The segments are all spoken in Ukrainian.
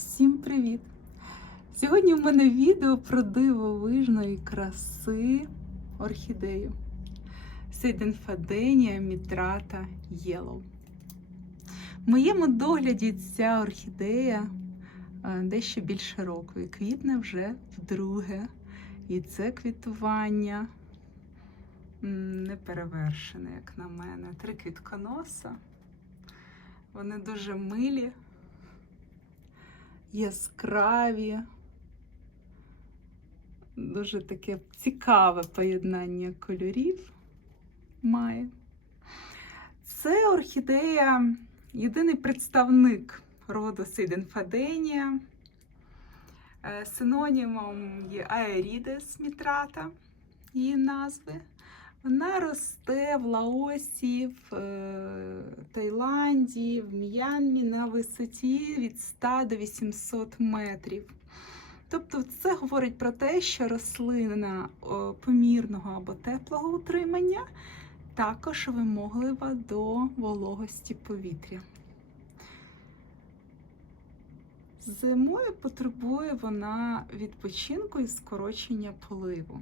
Всім привіт! Сьогодні в мене відео про дивовижної краси орхідею Сейденфаденія мітрата Yellow. В моєму догляді ця орхідея е, дещо більше року і квітне вже вдруге. І це квітування м, не перевершене, як на мене. Три квітконоса. Вони дуже милі, яскраві, дуже таке цікаве поєднання кольорів має. Це орхідея, єдиний представник роду Сиденфаденія. Е, Синонімом є Аерідес мітрата, її назви. Вона росте в Лаосі, в е, Таїланді, в М'янмі на висоті від 100 до 800 метрів. Тобто це говорить про те, що рослина помірного або теплого утримання також вимоглива до вологості повітря. Зимою потребує вона відпочинку і скорочення поливу.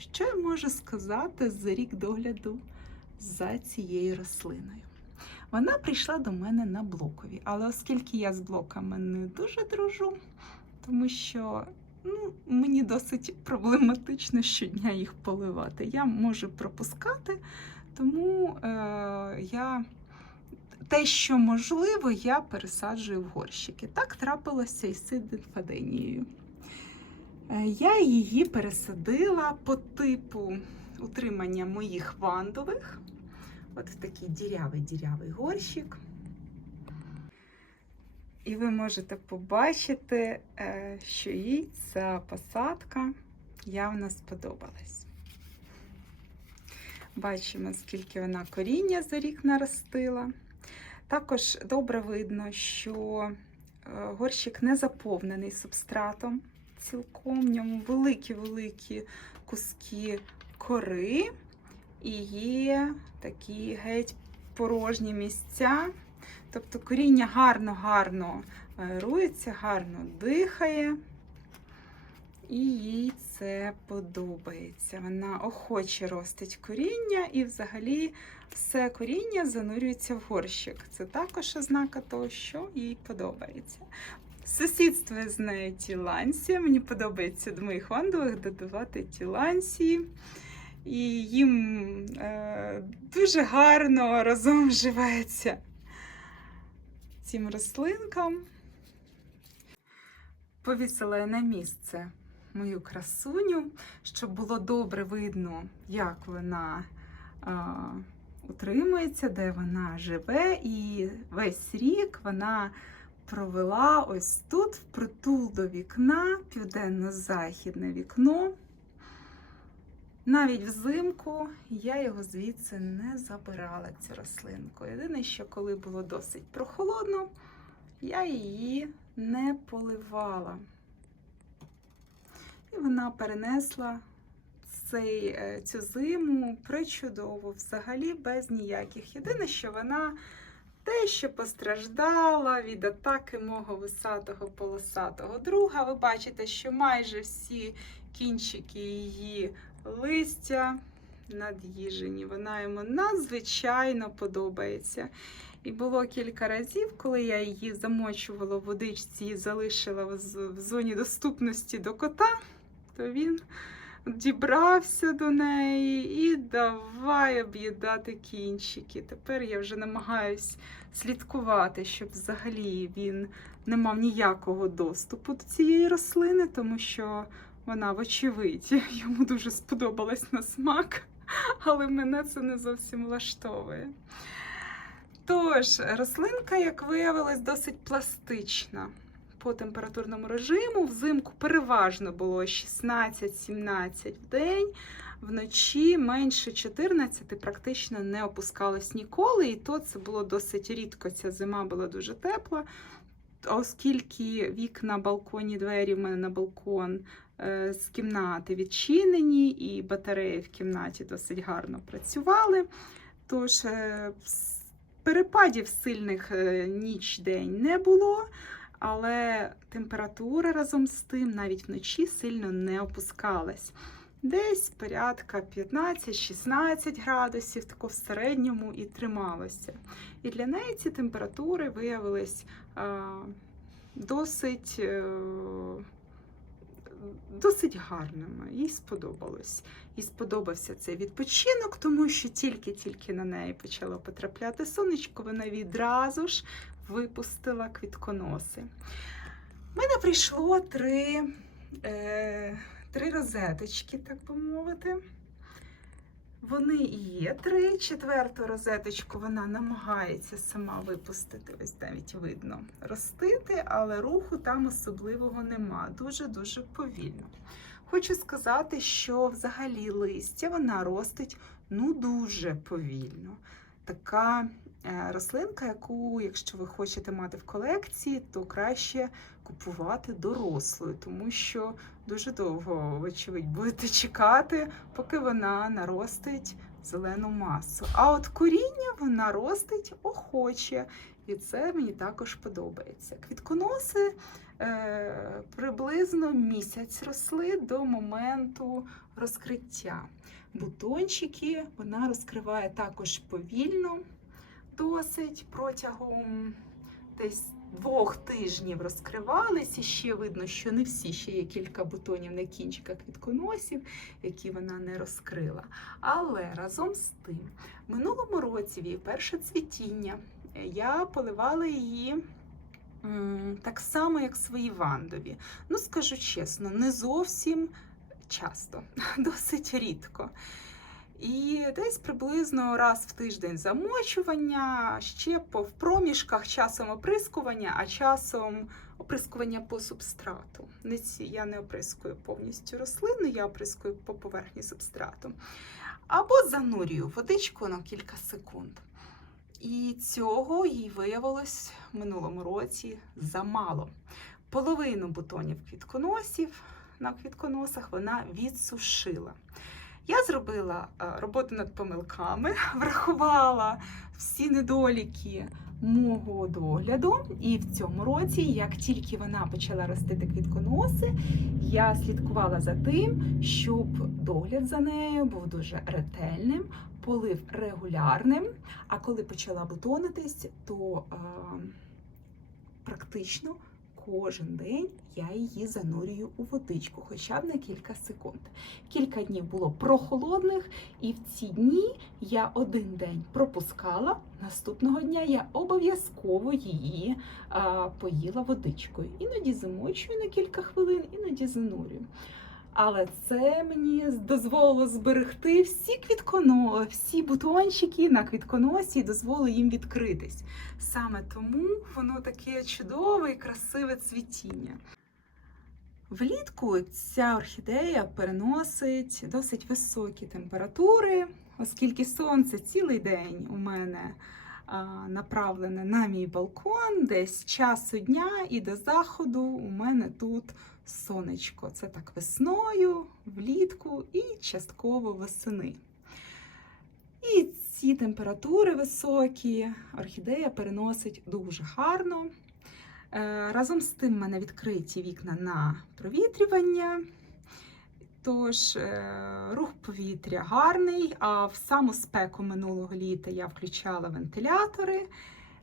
Що я можу сказати за рік догляду за цією рослиною? Вона прийшла до мене на блокові, але оскільки я з блоками не дуже дружу, тому що ну, мені досить проблематично щодня їх поливати. Я можу пропускати, тому е, я те, що можливо, я пересаджую в горщики. Так трапилося і з сиденфаденією. Е, Я її пересадила по типу утримання моїх вандових. От в такий дірявий-дірявий горщик. І ви можете побачити, е, що їй ця посадка явно сподобалась. Бачимо, скільки вона коріння за рік наростила. Також добре видно, що е, горщик не заповнений субстратом цілком. В ньому великі-великі куски кори і є такі геть порожні місця. Тобто коріння гарно-гарно аерується, гарно дихає. І їй це подобається. Вона охоче ростить коріння і взагалі все коріння занурюється в горщик. Це також ознака того, що їй подобається. Сусідство з нею тілансія. Мені подобається до моїх вандових додавати тілансії. І їм е, дуже гарно разом живеться цим рослинкам. Повісила я на місце мою красуню, щоб було добре видно, як вона а, утримується, де вона живе. І весь рік вона провела ось тут, впритул до вікна, південно-західне вікно. Навіть взимку я його звідси не забирала, цю рослинку. Єдине, що коли було досить прохолодно, я її не поливала. І вона перенесла цей, е, цю зиму причудово, взагалі без ніяких. Єдине, що вона те, що постраждала від атаки мого висатого полосатого друга. Ви бачите, що майже всі кінчики її листя над'їжені. Вона йому надзвичайно подобається. І було кілька разів, коли я її замочувала в водичці і залишила в зоні доступності до кота, то він дібрався до неї і давай об'їдати кінчики. Тепер я вже намагаюсь слідкувати, щоб взагалі він не мав ніякого доступу до цієї рослини, тому що вона, вочевидь, йому дуже сподобалась на смак, але мене це не зовсім влаштовує. Тож, рослинка, як виявилось, досить пластична по температурному режиму. Взимку переважно було 16-17 в день, вночі менше 14 практично не опускалось ніколи, і то це було досить рідко. Ця зима була дуже тепла. Оскільки вікна, балконі, двері в мене на балкон е, з кімнати відчинені, і батареї в кімнаті досить гарно працювали. Тож е, перепадів сильних е, ніч-день не було. Але температура разом з тим навіть вночі сильно не опускалась. Десь порядка 15-16 градусів, тако в середньому і трималося. І для неї ці температури виявились а, досить, е, досить гарними. Їй сподобалось. Їй сподобався цей відпочинок, тому що тільки-тільки на неї почало потрапляти сонечко, вона відразу ж випустила квітконоси. У мене прийшло три, е, три розеточки, так би мовити. Вони і є три. Четверту розеточку вона намагається сама випустити, ось навіть видно, ростити, але руху там особливого нема. Дуже-дуже повільно. Хочу сказати, що взагалі листя вона ростить ну дуже повільно. Така рослинка, яку, якщо ви хочете мати в колекції, то краще купувати дорослою, тому що дуже довго, вочевидь, будете чекати, поки вона наростить зелену масу. А от коріння вона ростить охоче, і це мені також подобається. Квітконоси е, приблизно місяць росли до моменту розкриття. Бутончики вона розкриває також повільно, досить протягом десь двох тижнів розкривались, і ще видно, що не всі ще є кілька бутонів на кінчиках квітконосів, які вона не розкрила. Але разом з тим, минулому році в її перше цвітіння я поливала її. Так само, як свої вандові. Ну, скажу чесно, не зовсім часто, досить рідко. І десь приблизно раз в тиждень замочування, ще по в проміжках часом оприскування, а часом оприскування по субстрату. Не ці, я не оприскую повністю рослину, я оприскую по поверхні субстрату. Або занурюю водичку на кілька секунд. І цього їй виявилось в минулому році замало. Половину бутонів квітконосів на квітконосах вона відсушила. Я зробила е, роботу над помилками, врахувала всі недоліки мого догляду. І в цьому році, як тільки вона почала ростити квітконоси, я слідкувала за тим, щоб догляд за нею був дуже ретельним, полив регулярним. А коли почала бутонитись, то е, практично кожен день я її занурюю у водичку, хоча б на кілька секунд. Кілька днів було прохолодних, і в ці дні я один день пропускала. Наступного дня я обов'язково її а, поїла водичкою. Іноді замочую на кілька хвилин, іноді занурюю. Але це мені дозволило зберегти всі квітконо, всі бутончики на квітконосі і дозволило їм відкритись. Саме тому воно таке чудове і красиве цвітіння. Влітку ця орхідея переносить досить високі температури, оскільки сонце цілий день у мене направлене на мій балкон, десь часу дня і до заходу у мене тут сонечко. Це так весною, влітку і частково восени. І ці температури високі, орхідея переносить дуже гарно. Е, Разом з тим, в мене відкриті вікна на провітрювання. Тож е, рух повітря гарний, а в саму спеку минулого літа я включала вентилятори.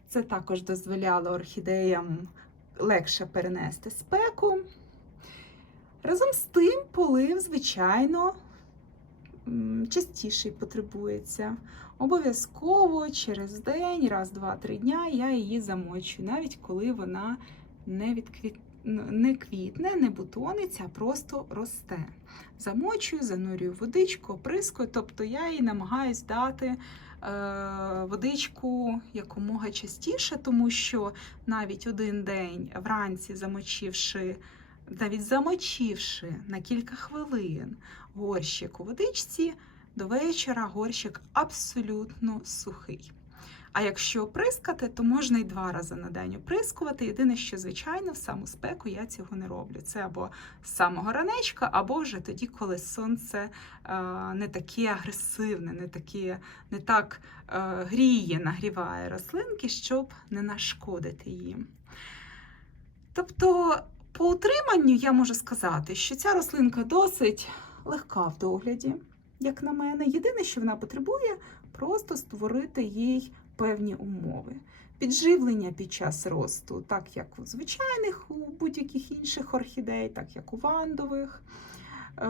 Це також дозволяло орхідеям легше перенести спеку. Разом з тим, полив, звичайно, м, частіший потребується. Обов'язково через день, раз, два, три дня я її замочую, навіть коли вона не відквіт... не квітне, не бутониться, а просто росте. Замочую, занурюю водичку, оприскую, тобто я їй намагаюсь дати е, водичку якомога частіше, тому що навіть один день вранці замочивши, навіть замочивши на кілька хвилин горщик у водичці, до вечора горщик абсолютно сухий. А якщо оприскати, то можна і два рази на день оприскувати. Єдине, що, звичайно, в саму спеку я цього не роблю. Це або з самого ранечка, або вже тоді, коли сонце е, не таке агресивне, не таке, не так е, гріє, нагріває рослинки, щоб не нашкодити їм. Тобто, по утриманню я можу сказати, що ця рослинка досить легка в догляді, як на мене. Єдине, що вона потребує, просто створити їй певні умови. Підживлення під час росту, так як у звичайних у будь-яких інших орхідей, так як у вандових. Е,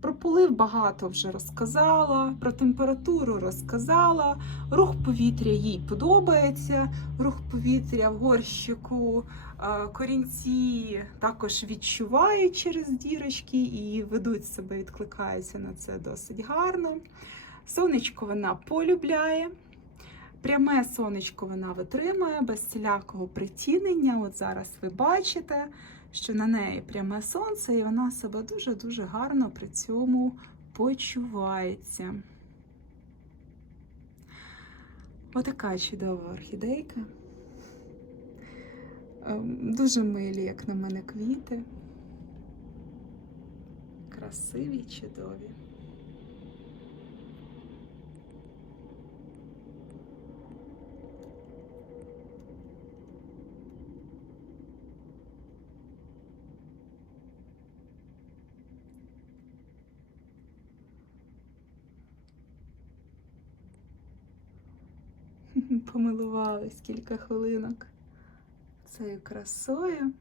Про полив багато вже розказала, про температуру розказала. Рух повітря їй подобається. Рух повітря в горщику, е, корінці також відчувають через дірочки і ведуть себе, відкликаються на це досить гарно. Сонечко вона полюбляє. Пряме сонечко вона витримує без всілякого притінення. От зараз ви бачите, що на неї пряме сонце, і вона себе дуже-дуже гарно при цьому почувається. Отака чудова орхідейка. Ем, Дуже милі, як на мене, квіти. Красиві, чудові. Помилувались кілька хвилинок цією красою.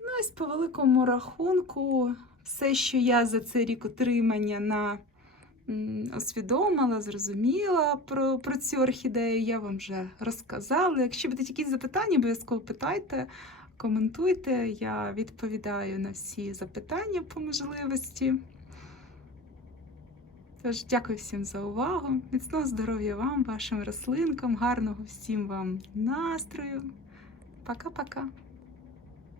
Ну, ось по великому рахунку, все, що я за цей рік отримання на освідомила, зрозуміла про, про цю орхідею, я вам вже розказала. Якщо будуть якісь запитання, обов'язково питайте, коментуйте. Я відповідаю на всі запитання по можливості. Тож, дякую всім за увагу. Міцного здоров'я вам, вашим рослинкам, гарного всім вам настрою. Пока-пока.